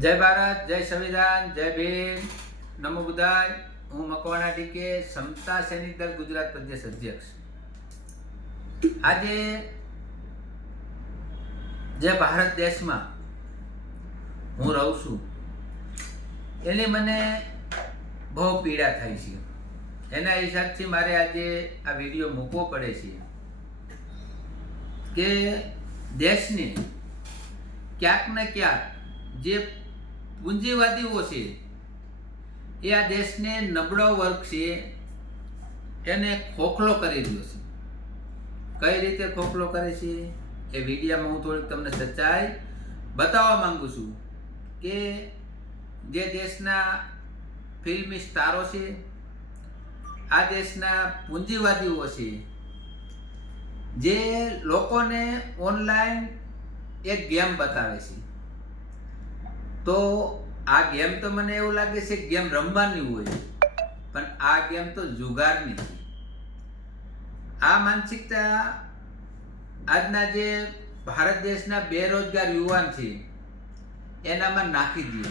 જય ભારત, જય સંવિધાન, જય ભીમ, નમો બુદ્ધાય. હું મકવાણા ડીકે, સમતા સૈનિક દળ ગુજરાત પ્રદેશ અધ્યક્ષ. આજે જે ભારત દેશમાં હું રહું છું એની મને બહુ પીડા થાય છે. એના હિસાબથી મારે આજે આ વિડીયો મૂકવો પડે છે કે દેશને ક્યાંક ને ક્યાંક જે પૂંજીવાદીઓ છે એ આ દેશને નબળો વર્ગ છે એને ખોખલો કરી રહ્યો છે. કઈ રીતે ખોખલો કરે છે એ વિડીયામાં હું થોડીક તમને સચ્ચાઈ બતાવવા માંગુ છું કે જે દેશના ફિલ્મી સ્ટારો છે, આ દેશના પૂંજીવાદીઓ છે, જે લોકોને ઓનલાઈન એક ગેમ બતાવે છે. તો આ ગેમ તો મને એવું લાગે છે ગેમ રમવાની હોય, પણ આ ગેમ તો જુગારની છે. આ માનસિકતા આજના જે ભારત દેશના બેરોજગાર યુવાન છે એનામાં નાખી દે,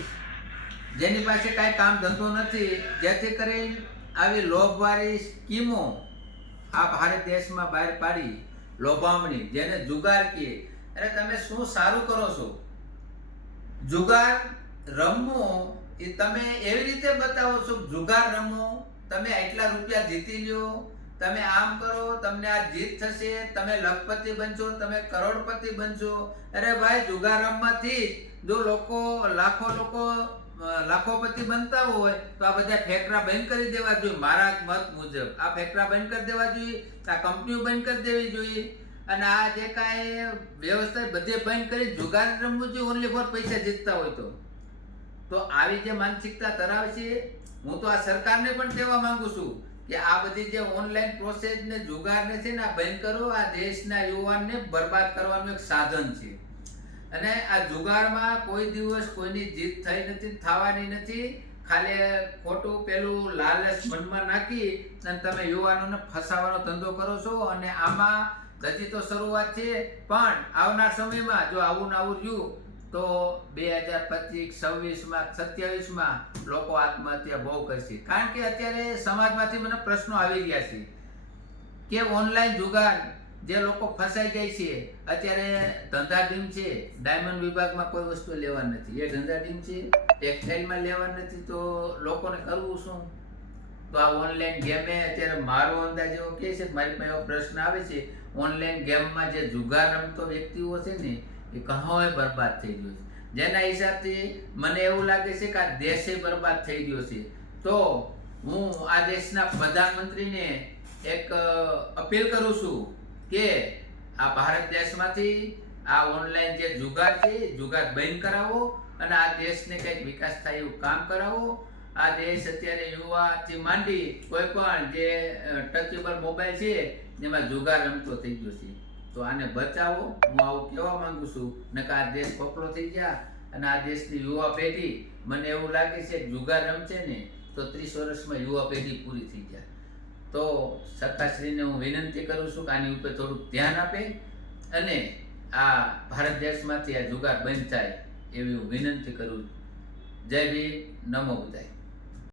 જેની પાસે કાંઈ કામ ધંધો નથી, જેથી કરી આવી લોભવાળી સ્કીમો આ ભારત દેશમાં બહાર પાડી, લોભામણી, જેને જુગાર કહે. અરે તમે શું સારું કરો છો? જુગાર રમવો એ તમે એવી રીતે બતાવો છો, જુગાર રમો, તમે આટલા રૂપિયા જીતી લ્યો, તમે આમ કરો, તમને આ જીત થશે, તમે લખપતિ બનશો, તમે કરોડપતિ બનશો. અરે ભાઈ, જુગાર રમવાથી જો લાખોપતિ બનતા હોય તો આ બધા ફેક્ટરા બંધ કરી દેવા જોઈએ. મારા મત મુજબ આ ફેક્ટરા બંધ કરી દેવા જોઈએ, આ કંપનીઓ બંધ કરી દેવી જોઈએ, અને આ જે કાંઈ વ્યવસ્થા બધે બંધ કરી જુગાર રમવું જોઈએ ઓનલી ફોર પૈસા જીતતા હોય તો આવી જે માનસિકતા ધરાવે છે, હું તો આ સરકારને પણ કહેવા માંગુ છું કે આ બધી જે ઓનલાઈન પ્રોસેસ ને જુગારને છે ને આ બંધ કરો. આ દેશના યુવાનને બરબાદ કરવાનું એક સાધન છે, અને આ જુગારમાં કોઈ દિવસ કોઈની જીત થઈ નથી, થવાની નથી. ખાલી ખોટું પેલું લાલચ મનમાં નાખી અને તમે યુવાનોને ફસાવાનો ધંધો કરો છો. અને આમાં હજી તો શરૂઆત છે, પણ આવનાર સમયમાં જો આવું ને આવું રહ્યું તો 2025, 26માં, 27માં લોકો આત્મહત્યા બહુ કરશે. કારણ કે અત્યારે સમાજમાંથી મને પ્રશ્નો આવી રહ્યા છે કે ઓનલાઈન જુગાર જે લોકો ફસાઈ જાય છે, અત્યારે ધંધાડીમ છે, ડાયમંડ વિભાગમાં કોઈ વસ્તુ લેવાની નથી, એ ધંધાડીમ છે, ટેક્સટાઇલમાં લેવાની નથી, તો લોકોને કરવું શું? તો આ ઓનલાઈન ગેમે અત્યારે મારો અંદાજ એવો કહે છે, મારી પાસે એવો પ્રશ્ન આવે છે, ઓનલાઈન ગેમમાં જે જુગાર રમતો વ્યક્તિઓ છે ને એ ઘણોય બરબાદ થઈ ગયો છે. જેના હિસાબથી મને એવું લાગે છે કે આ દેશે બરબાદ થઈ ગયો છે. તો હું આ દેશના પ્રધાનમંત્રીને એક અપીલ કરું છું કે આ ભારત દેશમાંથી આ ઓનલાઈન જે જુગાર છે જુગાર બંધ કરાવો અને આ દેશને કંઈક વિકાસ થાય એવું કામ કરાવો. આ દેશ અત્યારે યુવાથી માંડી કોઈ પણ જે ટચેબલ મોબાઈલ છે એમાં જુગાર રમતો થઈ ગયો છે. તો આને બચાવો, હું આવું કહેવા માંગુ છું. નકર આ દેશ ખોખલો થઈ ગયા અને આ દેશની યુવા પેઢી, મને એવું લાગે છે જુગાર રમશે ને તો 30 વર્ષમાં યુવા પેઢી પૂરી થઈ જાય. તો સરકારશ્રીને હું વિનંતી કરું છું કે આની ઉપર થોડુંક ધ્યાન આપે અને આ ભારત દેશમાંથી આ જુગાર બંધ થાય એવી હું વિનંતી કરું. જય ભીમ, નમો બુદ્ધાય.